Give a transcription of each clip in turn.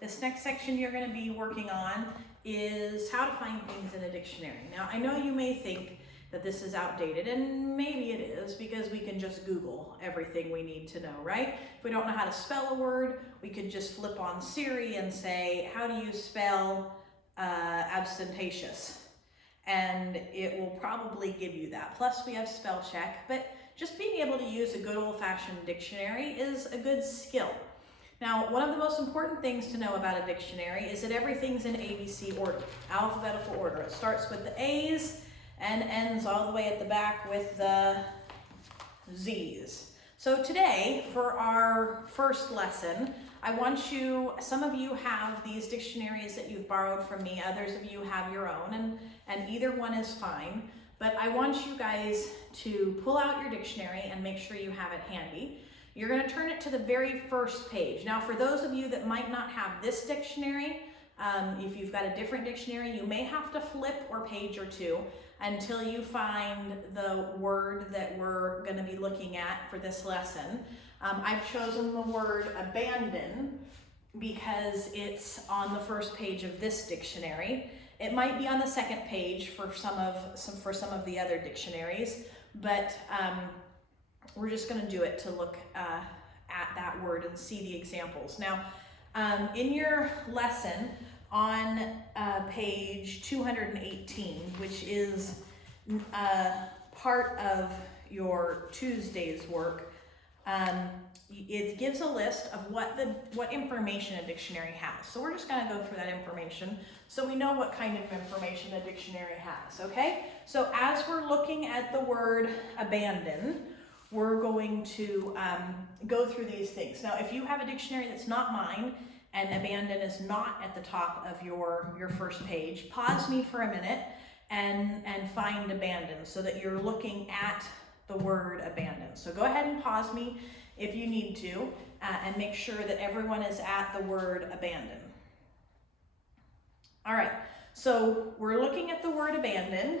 this next section you're going to be working on is how to find things in a dictionary. Now, I know you may think that this is outdated, and maybe it is, because we can just Google everything we need to know, right? If we don't know how to spell a word, we could just flip on Siri and say, how do you spell abstentatious? And it will probably give you that. Plus we have spell check, but just being able to use a good old-fashioned dictionary is a good skill. Now, one of the most important things to know about a dictionary is that everything's in ABC order, alphabetical order. It starts with the A's and ends all the way at the back with the Z's. So today, for our first lesson, I want you, some of you have these dictionaries that you've borrowed from me, others of you have your own, and either one is fine. But I want you guys to pull out your dictionary and make sure you have it handy. You're going to turn it to the very first page. Now, for those of you that might not have this dictionary, if you've got a different dictionary, you may have to flip or page or two until you find the word that we're going to be looking at for this lesson. I've chosen the word abandon because it's on the first page of this dictionary. It might be on the second page for some of the other dictionaries, but we're just going to do it to look at that word and see the examples. Now, in your lesson on page 218, which is part of your Tuesday's work, it gives a list of what information a dictionary has. So we're just going to go through that information so we know what kind of information a dictionary has, okay? So as we're looking at the word abandon, we're going to go through these things. Now, if you have a dictionary that's not mine and abandon is not at the top of your first page, pause me for a minute and find abandon so that you're looking at the word abandon. So go ahead and pause me if you need to and make sure that everyone is at the word abandon. All right, so we're looking at the word abandon,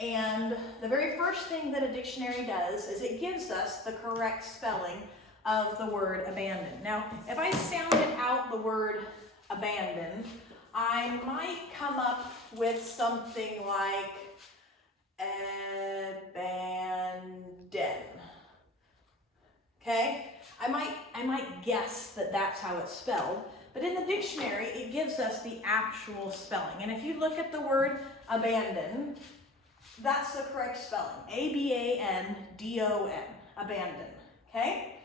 and the very first thing that a dictionary does is it gives us the correct spelling of the word abandon. Now, if I sounded out the word abandon, I might come up with something like abandon. Okay? I might guess that that's how it's spelled, but in the dictionary, it gives us the actual spelling. And if you look at the word abandon, that's the correct spelling. A-B-A-N-D-O-N, abandon, okay?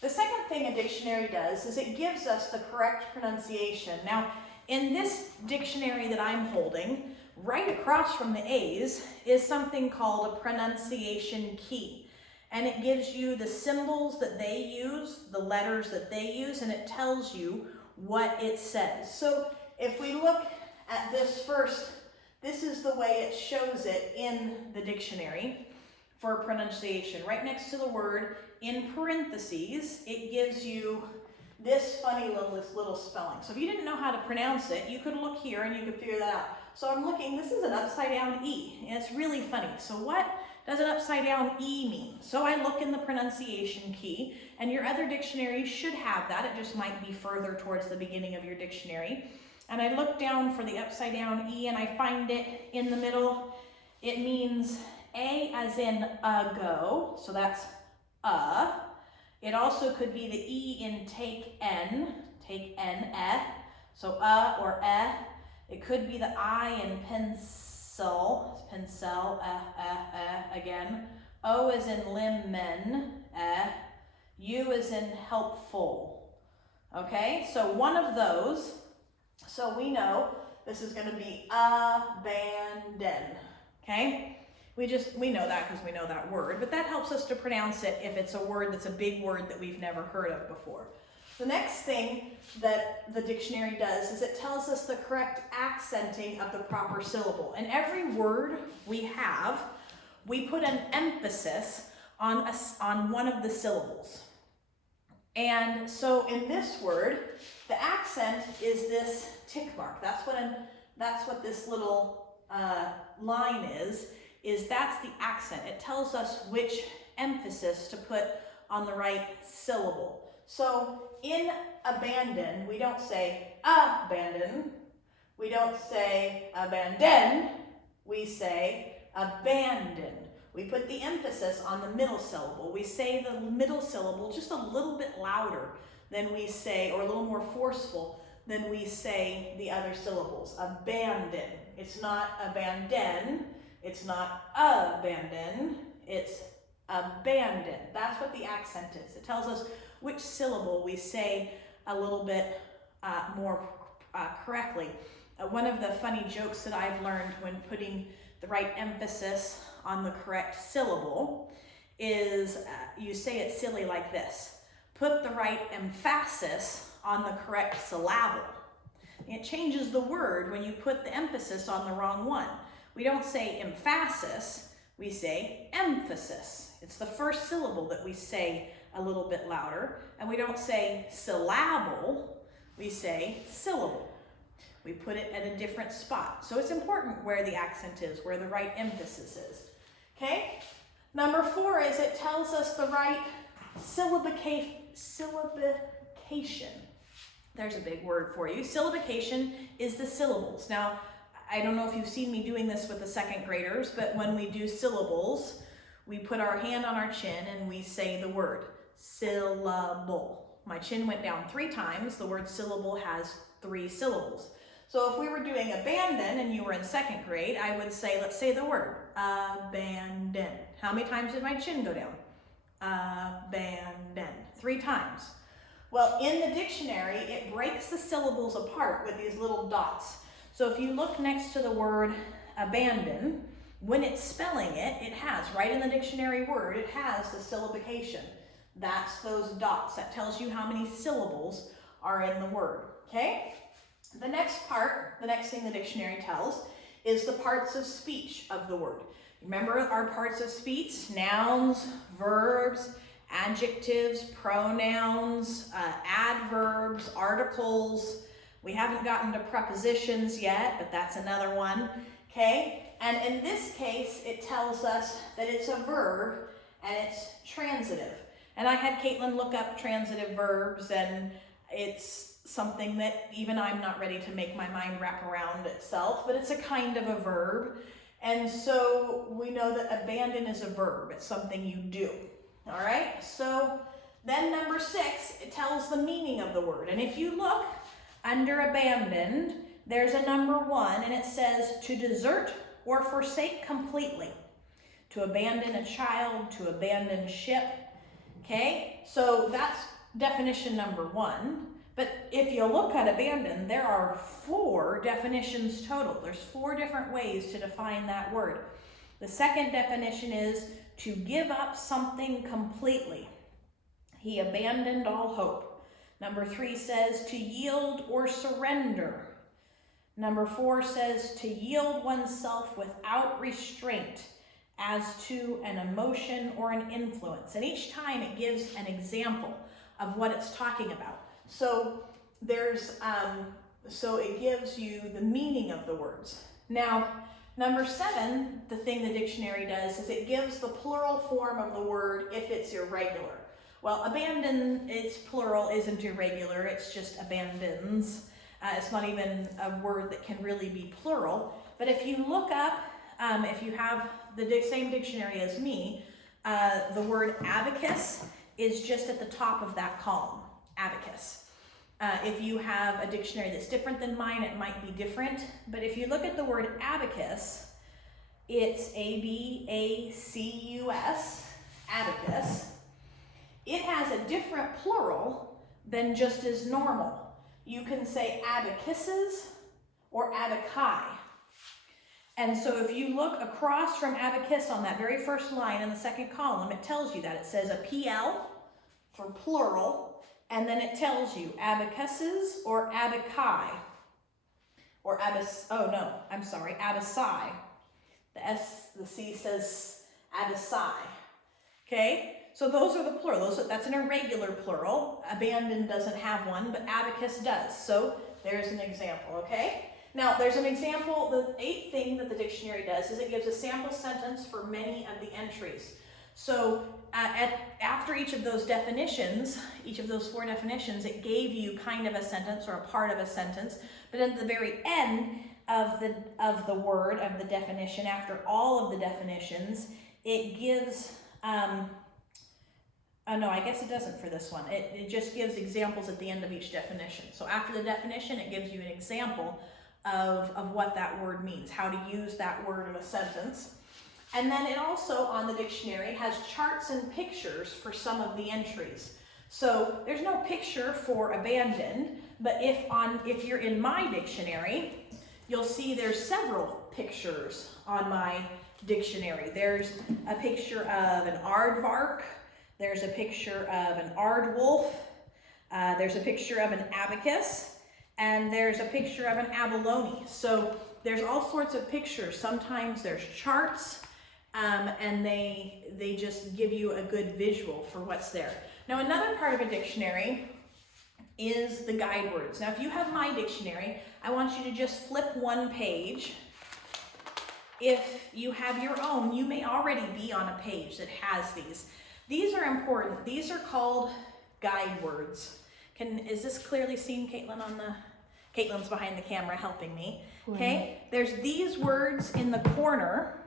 The second thing a dictionary does is it gives us the correct pronunciation. Now, in this dictionary that I'm holding, right across from the A's is something called a pronunciation key. And it gives you the symbols that they use, the letters that they use, and it tells you what it says. So if we look at this first, this is the way it shows it in the dictionary for pronunciation. Right next to the word, in parentheses, it gives you this funny little spelling. So if you didn't know how to pronounce it, you could look here and you could figure that out. So I'm looking, this is an upside down E, and it's really funny. So what does an upside down E mean? So I look in the pronunciation key, and your other dictionary should have that. It just might be further towards the beginning of your dictionary. And I look down for the upside down E, and I find it in the middle. It means A as in go, so that's It also could be the E in take N, so or It could be the I in pencil, again. O is in lemon, U is in helpful. Okay, so one of those, so we know this is going to be abandon, okay? We know that because we know that word, but that helps us to pronounce it if it's a word that's a big word that we've never heard of before. The next thing that the dictionary does is it tells us the correct accenting of the proper syllable. And every word we have, we put an emphasis on one of the syllables. And so in this word, the accent is this tick mark. That's what this little line is that's the accent. It tells us which emphasis to put on the right syllable. So in abandon, we don't say abandon. We don't say abandon. We say abandon. We put the emphasis on the middle syllable. We say the middle syllable just a little bit louder than we say, or a little more forceful than we say the other syllables. Abandon. It's not abandon. It's not abandon. It's abandon. That's what the accent is. It tells us which syllable we say a little bit more correctly. One of the funny jokes that I've learned when putting the right emphasis on the correct syllable is you say it silly like this. Put the right emphasis on the correct syllable. It changes the word when you put the emphasis on the wrong one. We don't say emphasis, we say emphasis. It's the first syllable that we say a little bit louder, and we don't say syllable, we say syllable. We put it at a different spot. So it's important where the accent is, where the right emphasis is. Okay? Number 4 is it tells us the right syllabication. There's a big word for you. Syllabication is the syllables. Now, I don't know if you've seen me doing this with the second graders, but when we do syllables, we put our hand on our chin and we say the word syllable. My chin went down 3 times. The word syllable has 3 syllables. So if we were doing abandon and you were in second grade, I would say, let's say the word abandon. How many times did my chin go down? Abandon. 3 times. Well, in the dictionary, it breaks the syllables apart with these little dots. So if you look next to the word abandon, when it's spelling it, it has, right in the dictionary word, it has the syllabication. That's those dots. That tells you how many syllables are in the word, okay? The next part, the next thing the dictionary tells, is the parts of speech of the word. Remember our parts of speech? Nouns, verbs, adjectives, pronouns, adverbs, articles. We haven't gotten to prepositions yet, but that's another one, okay? And in this case, it tells us that it's a verb and it's transitive. And I had Caitlin look up transitive verbs, and it's something that even I'm not ready to make my mind wrap around itself, but it's a kind of a verb. And so we know that abandon is a verb. It's something you do. All right, so then number 6, it tells the meaning of the word. And if you look under abandoned, there's a number 1, and it says to desert or forsake completely, to abandon a child, to abandon ship. Okay, so that's definition number 1. But if you look at abandon, there are 4 definitions total. There's 4 different ways to define that word. The second definition is to give up something completely. He abandoned all hope. Number 3 says to yield or surrender. Number 4 says to yield oneself without restraint as to an emotion or an influence. And each time it gives an example of what it's talking about. So there's, so it gives you the meaning of the words. Now, number 7, the thing the dictionary does is it gives the plural form of the word if it's irregular. Well, abandon, its plural isn't irregular, it's just abandons. It's not even a word that can really be plural. But if you look up, if you have the same dictionary as me, the word abacus is just at the top of that column, abacus. If you have a dictionary that's different than mine, it might be different. But if you look at the word abacus, it's A-B-A-C-U-S, abacus. It has a different plural than just as normal. You can say abacuses or abaci. And so if you look across from abacus on that very first line in the second column, it tells you that. It says a PL for plural, and then it tells you abacuses or abaci, or abaci. The C says abaci, okay? So those are the plural. That's an irregular plural. Abandon doesn't have one, but abacus does. So there's an example, okay? Now, there's an example. The 8th thing that the dictionary does is it gives a sample sentence for many of the entries. So after each of those definitions, each of those 4 definitions, it gave you kind of a sentence or a part of a sentence. But at the very end of the word, of the definition, after all of the definitions, it gives, oh no, I guess it doesn't for this one. It just gives examples at the end of each definition. So after the definition, it gives you an example of what that word means, how to use that word in a sentence. And then it also, on the dictionary, has charts and pictures for some of the entries. So there's no picture for abandoned, but if you're in my dictionary, you'll see there's several pictures on my dictionary. There's a picture of an aardvark, there's a picture of an aardwolf, there's a picture of an abacus, and there's a picture of an abalone. So there's all sorts of pictures. Sometimes there's charts, and they just give you a good visual for what's there. Now, another part of a dictionary is the guide words. Now, if you have my dictionary, I want you to just flip one page. If you have your own, you may already be on a page that has these. These are important. These are called guide words. Is this clearly seen, Caitlin, Caitlin's behind the camera helping me. Okay, there's these words in the corner,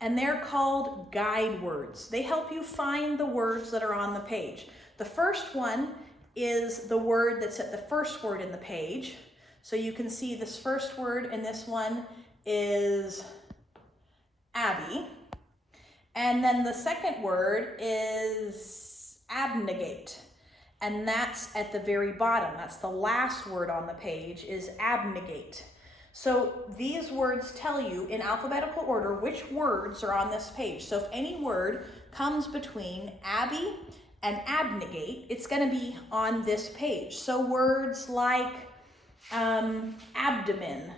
and they're called guide words. They help you find the words that are on the page. The first one is the word that's at the first word in the page. So you can see this first word in this one is Abby. And then the second word is abnegate. And that's at the very bottom. That's the last word on the page, is abnegate. So these words tell you in alphabetical order which words are on this page. So if any word comes between Abby and abnegate, it's going to be on this page. So words like abdomen,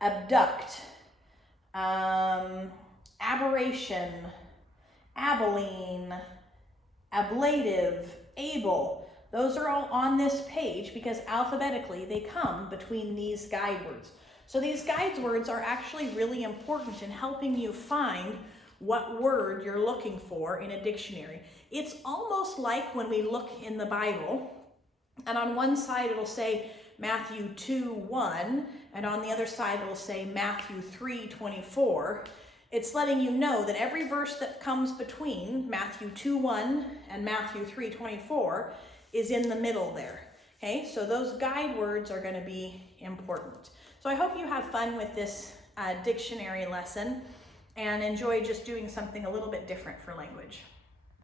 abduct, aberration, abilene, ablative, able. Those are all on this page because alphabetically they come between these guide words. So these guide words are actually really important in helping you find what word you're looking for in a dictionary. It's almost like when we look in the Bible, and on one side it'll say Matthew 2:1, and on the other side it'll say Matthew 3:24. It's letting you know that every verse that comes between Matthew 2:1 and Matthew 3:24 is in the middle there. Okay, so those guide words are going to be important. So I hope you have fun with this dictionary lesson and enjoy just doing something a little bit different for language.